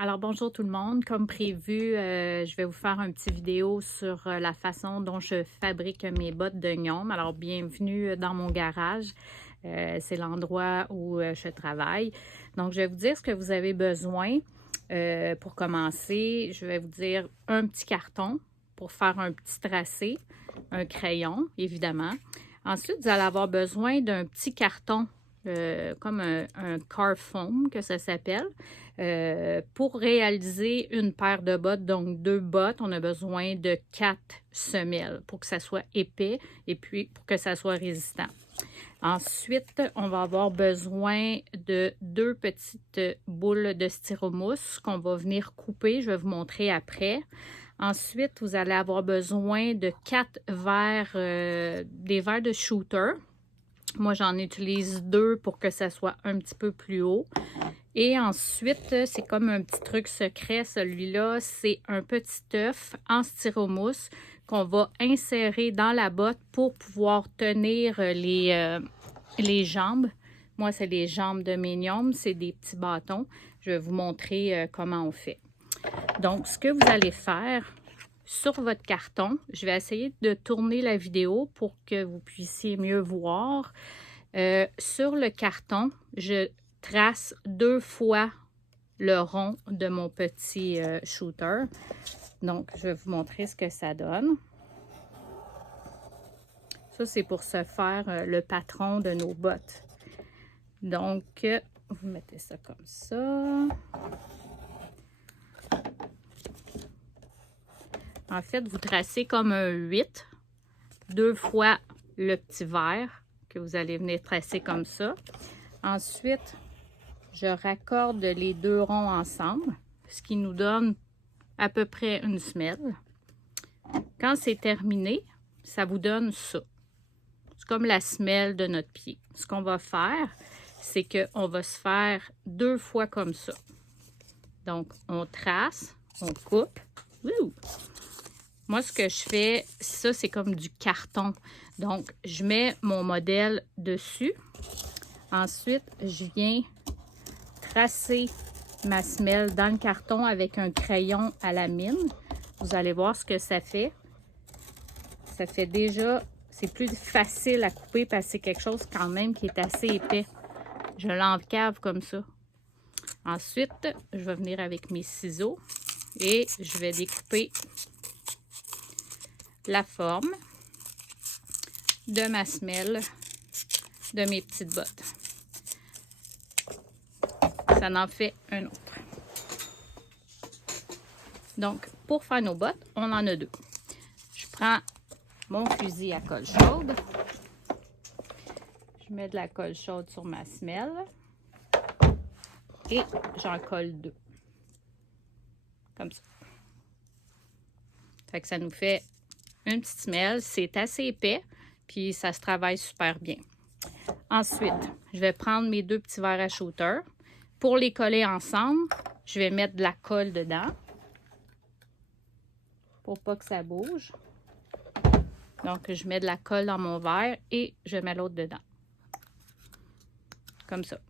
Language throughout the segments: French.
Alors bonjour tout le monde, comme prévu, je vais vous faire un petit vidéo sur la façon dont je fabrique mes bottes de gnome. Alors bienvenue dans mon garage, c'est l'endroit où je travaille. Donc je vais vous dire ce que vous avez besoin. Pour commencer, je vais vous dire un petit carton pour faire un petit tracé, un crayon évidemment. Ensuite, vous allez avoir besoin d'un petit carton comme un car foam que ça s'appelle. Pour réaliser une paire de bottes, donc 2 bottes, on a besoin de 4 semelles pour que ça soit épais et puis pour que ça soit résistant. Ensuite, on va avoir besoin de 2 petites boules de styromousse qu'on va venir couper. Je vais vous montrer après. Ensuite, vous allez avoir besoin de 4 verres, des verres de shooter. Moi, j'en utilise 2 pour que ça soit un petit peu plus haut. Et ensuite, c'est comme un petit truc secret, celui-là, c'est un petit œuf en styromousse qu'on va insérer dans la botte pour pouvoir tenir les jambes. Moi, c'est les jambes de mes gnomes, c'est des petits bâtons. Je vais vous montrer comment on fait. Donc, ce que vous allez faire sur votre carton, je vais essayer de tourner la vidéo pour que vous puissiez mieux voir. Sur le carton, je trace 2 fois le rond de mon petit shooter. Donc, je vais vous montrer ce que ça donne. Ça, c'est pour se faire le patron de nos bottes. Donc, vous mettez ça comme ça. En fait, vous tracez comme un 8, 2 fois le petit verre que vous allez venir tracer comme ça. Ensuite, je raccorde les 2 ronds ensemble, ce qui nous donne à peu près une semelle. Quand c'est terminé, ça vous donne ça. C'est comme la semelle de notre pied. Ce qu'on va faire, c'est qu'on va se faire 2 fois comme ça. Donc, on trace, on coupe. Wouh! Moi, ce que je fais, ça, c'est comme du carton. Donc, je mets mon modèle dessus. Ensuite, je viens tracer ma semelle dans le carton avec un crayon à la mine. Vous allez voir ce que ça fait. Ça fait déjà, c'est plus facile à couper parce que c'est quelque chose quand même qui est assez épais. Je l'encave comme ça. Ensuite, je vais venir avec mes ciseaux et je vais découper la forme de ma semelle de mes petites bottes. Ça en fait un autre. Donc, pour faire nos bottes, on en a 2. Je prends mon fusil à colle chaude. Je mets de la colle chaude sur ma semelle. Et j'en colle 2. Comme ça. Fait que ça nous fait une petite semelle. C'est assez épais, puis ça se travaille super bien. Ensuite, je vais prendre mes 2 petits verres à shooter. Pour les coller ensemble, je vais mettre de la colle dedans pour pas que ça bouge. Donc, je mets de la colle dans mon verre et je mets l'autre dedans. Comme ça.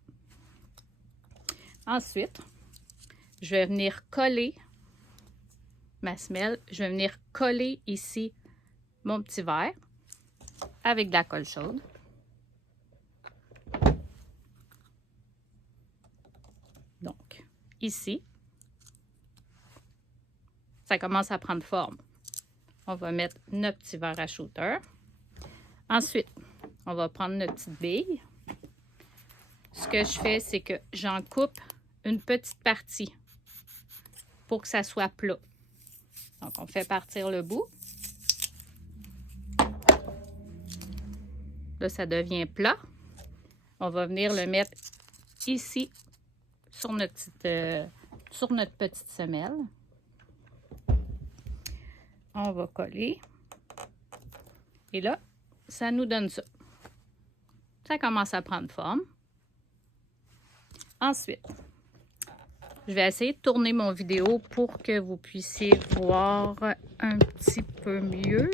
Ensuite, je vais venir coller ma semelle. Je vais venir coller ici mon petit verre avec de la colle chaude. Donc, ici, ça commence à prendre forme. On va mettre notre petit verre à shooter. Ensuite, on va prendre notre petite bille. Ce que je fais, c'est que j'en coupe une petite partie pour que ça soit plat. Donc, on fait partir le bout. Là, ça devient plat. On va venir le mettre ici sur notre petite semelle. On va coller. Et là, ça nous donne ça. Ça commence à prendre forme. Ensuite, je vais essayer de tourner mon vidéo pour que vous puissiez voir un petit peu mieux.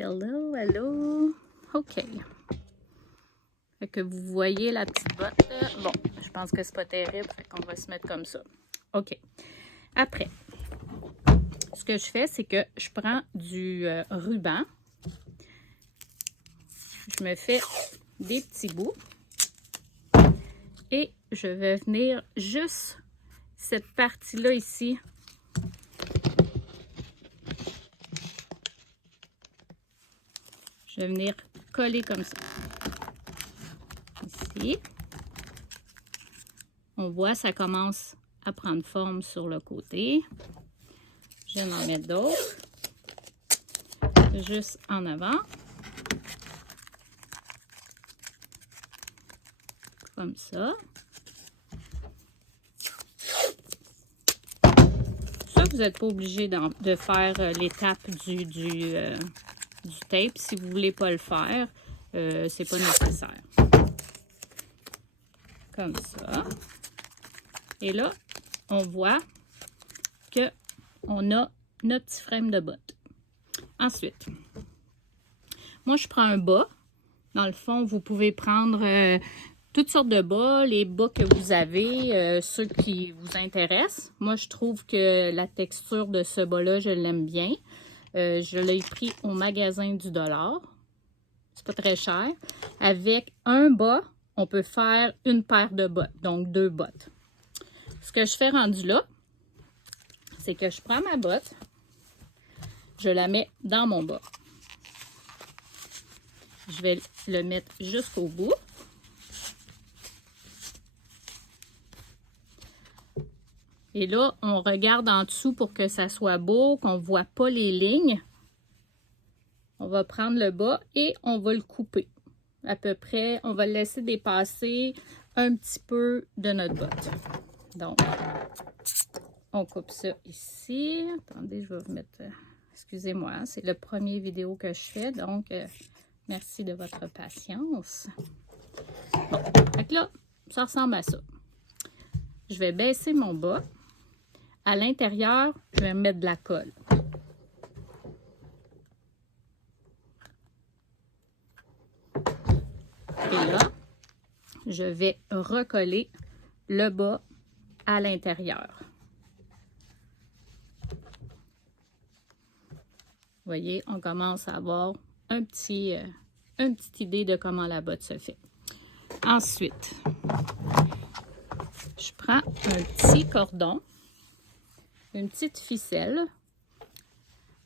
Hello, hello. OK. Fait que vous voyez la petite botte. Bon, je pense que c'est pas terrible. Fait qu'on va se mettre comme ça. OK. Après, ce que je fais, c'est que je prends du ruban. Je me fais des petits bouts. Et je vais venir juste cette partie-là ici. Je vais venir coller comme ça. Ici. On voit, ça commence à prendre forme sur le côté. Je vais en mettre d'autres. Juste en avant. Comme ça. Ça, vous n'êtes pas obligé de faire l'étape du tape. Si vous ne voulez pas le faire, c'est pas nécessaire. Comme ça. Et là, on voit qu'on a notre petit frame de botte. Ensuite, moi, je prends un bas. Dans le fond, vous pouvez prendre toutes sortes de bas, les bas que vous avez, ceux qui vous intéressent. Moi, je trouve que la texture de ce bas-là, je l'aime bien. Je l'ai pris au magasin du dollar. C'est pas très cher. Avec un bas, on peut faire une paire de bottes, donc 2 bottes. Ce que je fais rendu là, c'est que je prends ma botte, je la mets dans mon bas. Je vais le mettre jusqu'au bout. Et là, on regarde en dessous pour que ça soit beau, qu'on ne voit pas les lignes. On va prendre le bas et on va le couper. À peu près, on va le laisser dépasser un petit peu de notre botte. Donc, on coupe ça ici. Attendez, je vais vous mettre... excusez-moi, c'est le premier vidéo que je fais, donc merci de votre patience. Bon, donc là, ça ressemble à ça. Je vais baisser mon bas. À l'intérieur, je vais mettre de la colle. Et là, je vais recoller le bas à l'intérieur. Vous voyez, on commence à avoir une petite idée de comment la botte se fait. Ensuite, je prends un petit cordon, une petite ficelle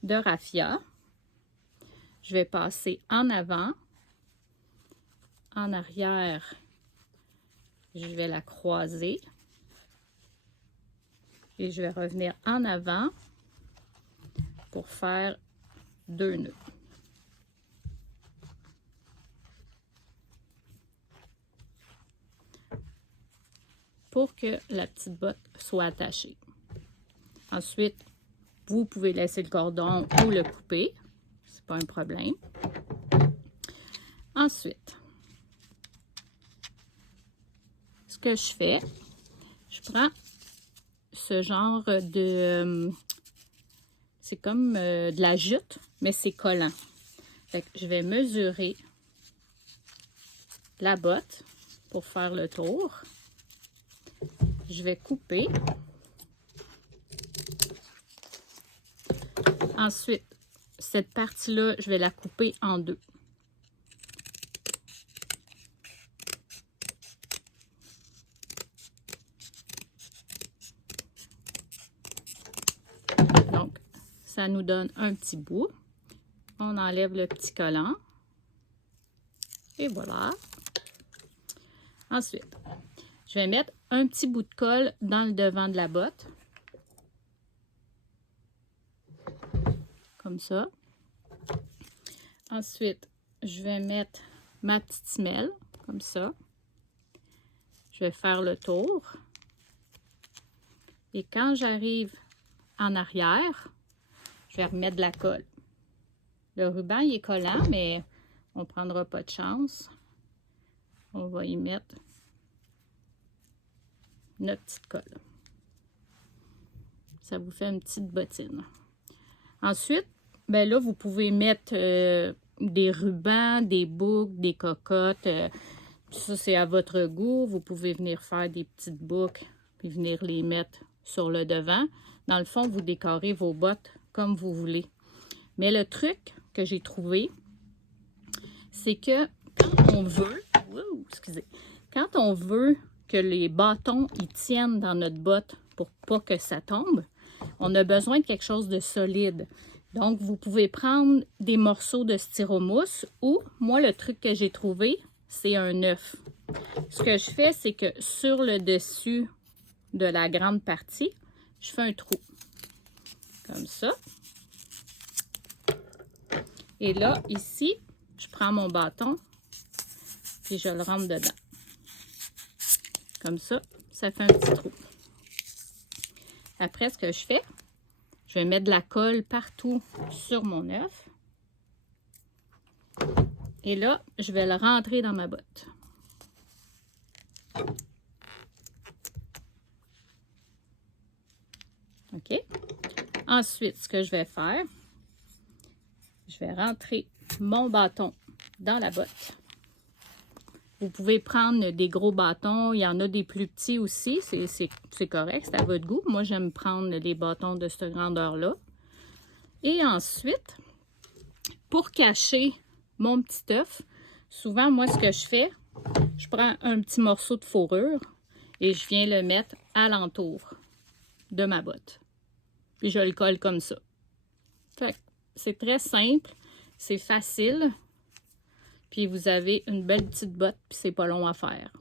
de raffia. Je vais passer en avant, en arrière, je vais la croiser et je vais revenir en avant pour faire 2 nœuds. Pour que la petite botte soit attachée. Ensuite, vous pouvez laisser le cordon ou le couper, c'est pas un problème. Ensuite, ce que je fais, je prends ce genre de... c'est comme de la jute, mais c'est collant. Fait que je vais mesurer la botte pour faire le tour. Je vais couper. Ensuite, cette partie-là, je vais la couper en 2. Donc, ça nous donne un petit bout. On enlève le petit collant. Et voilà. Ensuite, je vais mettre un petit bout de colle dans le devant de la botte. Comme ça. Ensuite, je vais mettre ma petite semelle, comme ça. Je vais faire le tour. Et quand j'arrive en arrière, je vais remettre de la colle. Le ruban, il est collant, mais on ne prendra pas de chance. On va y mettre notre petite colle. Ça vous fait une petite bottine. Ensuite, ben là, vous pouvez mettre des rubans, des boucles, des cocottes, Ça, c'est à votre goût. Vous pouvez venir faire des petites boucles puis venir les mettre sur le devant. Dans le fond, vous décorez vos bottes comme vous voulez. Mais le truc que j'ai trouvé, c'est que quand on veut, quand on veut que les bâtons ils tiennent dans notre botte pour pas que ça tombe, on a besoin de quelque chose de solide. Donc, vous pouvez prendre des morceaux de styromousse ou, moi, le truc que j'ai trouvé, c'est un œuf. Ce que je fais, c'est que sur le dessus de la grande partie, je fais un trou. Comme ça. Et là, ici, je prends mon bâton puis je le rentre dedans. Comme ça, ça fait un petit trou. Après, ce que je fais, je vais mettre de la colle partout sur mon œuf. Et là, je vais le rentrer dans ma botte. OK? Ensuite, ce que je vais faire, je vais rentrer mon bâton dans la botte. Vous pouvez prendre des gros bâtons, il y en a des plus petits aussi, c'est correct, c'est à votre goût. Moi, j'aime prendre les bâtons de cette grandeur-là. Et ensuite, pour cacher mon petit œuf, souvent, moi, ce que je fais, je prends un petit morceau de fourrure et je viens le mettre alentour de ma botte. Puis je le colle comme ça. C'est très simple, c'est facile. Puis vous avez une belle petite botte, puis c'est pas long à faire.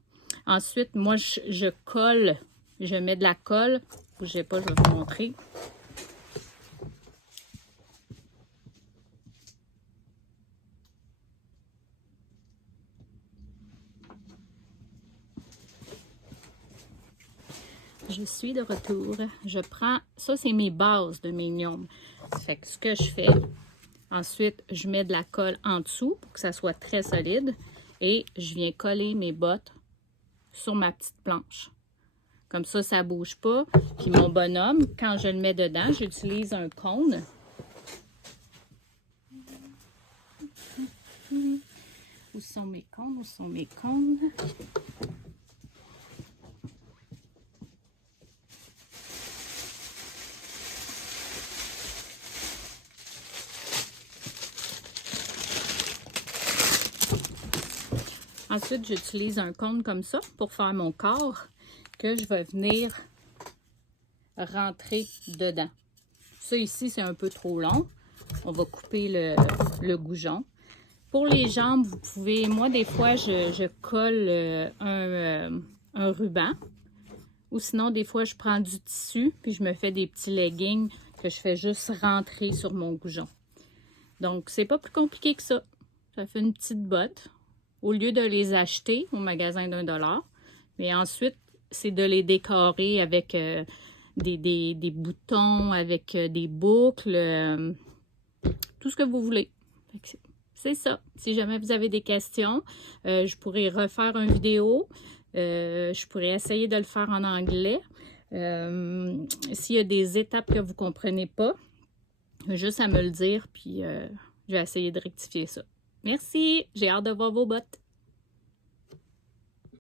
Ensuite, moi, je colle, je mets de la colle. Bougez pas, je vais vous montrer. Je suis de retour. Je prends, ça c'est mes bases de mes gnomes. Fait que ce que je fais, ensuite, je mets de la colle en dessous pour que ça soit très solide. Et je viens coller mes bottes sur ma petite planche. Comme ça, ça ne bouge pas. Puis mon bonhomme, quand je le mets dedans, j'utilise un cône. Où sont mes cônes? Où sont mes cônes? Ensuite, j'utilise un cône comme ça pour faire mon corps que je vais venir rentrer dedans. Ça ici, c'est un peu trop long. On va couper le goujon. Pour les jambes, vous pouvez... Moi, des fois, je colle un ruban. Ou sinon, des fois, je prends du tissu puis je me fais des petits leggings que je fais juste rentrer sur mon goujon. Donc, c'est pas plus compliqué que ça. Ça fait une petite botte. Au lieu de les acheter au magasin d'1$, mais ensuite, c'est de les décorer avec des boutons, avec des boucles, tout ce que vous voulez. C'est ça. Si jamais vous avez des questions, je pourrais refaire une vidéo. Je pourrais essayer de le faire en anglais. S'il y a des étapes que vous ne comprenez pas, juste à me le dire, puis je vais essayer de rectifier ça. Merci, j'ai hâte de voir vos bottes.